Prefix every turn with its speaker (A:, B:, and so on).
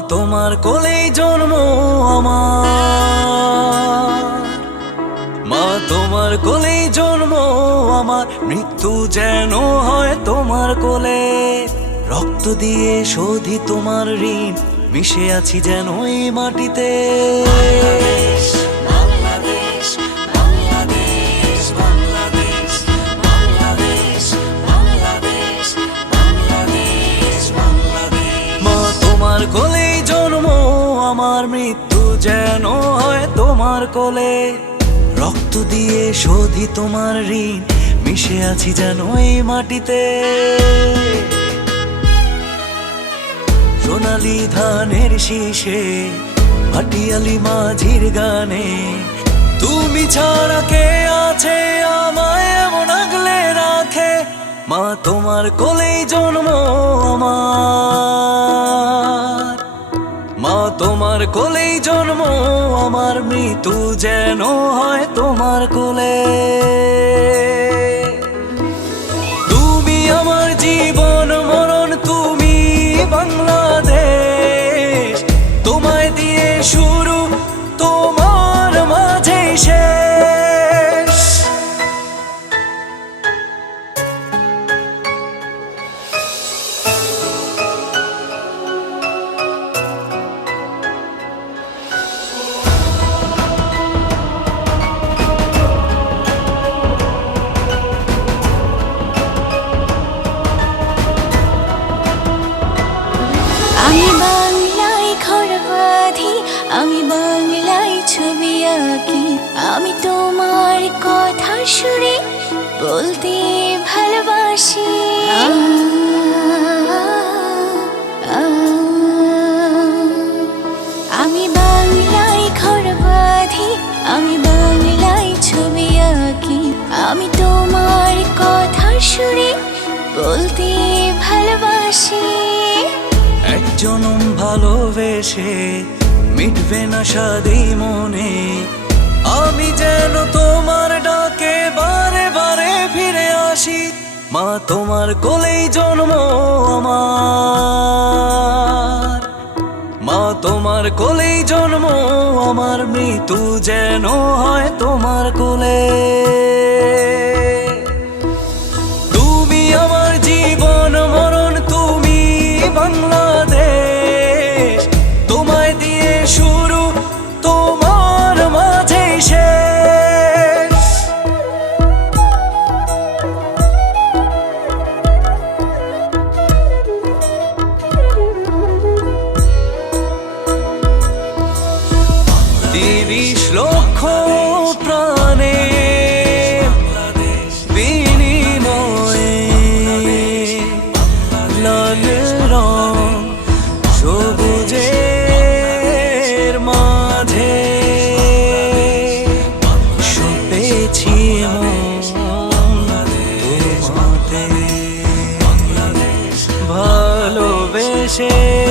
A: তোমার কোলেই জন্ম আমার। মা, তোমার কোলেই জন্ম আমার। মৃত্যু যেন হয় তোমার কোলে। রক্ত দিয়ে শোধি তোমার ঋণ। মিশে আছি যেন এই মাটিতে। আমার মৃত্যু যেন হয় তোমার কোলে। রক্ত দিয়ে শোধি তোমার ঋণ, মিশে আছি যেন এই মাটিতে। সোনালি ধানের শীষে, ভাটিয়ালি মাঝির গানে। তুমি ছাড়া কে আছে আমায় এমন আগলে রাখে? মা, তোমার কোলেই জন্ম আমার। মা তোমার কোলেই জন্ম আমার মৃত্যু যেন হয় তোমার কোলে।
B: আমি বাংলায় ঘর আমি ছবি আঁকি। আমি তোমার কথা বলতে ভালোবাসি। আমি বাংলায় আমি ছবি আঁকি। আমি তোমার কথা শুনে বলতে ভালোবাসি।
A: জনম ভালোবেসে মিটবে না সাদি মনে। আমি যেন তোমার ডাকে বারে বারে ফিরে আসি। মা, তোমার কোলেই জন্ম আমার। মা, তোমার কোলেই জন্ম আমার। মৃত্যু যেন হয় তোমার লক্ষ প্রাণে বিনিময়ে লাল রং সবুজের মাঝে সপেছি তোমাতে। ভালোবেসে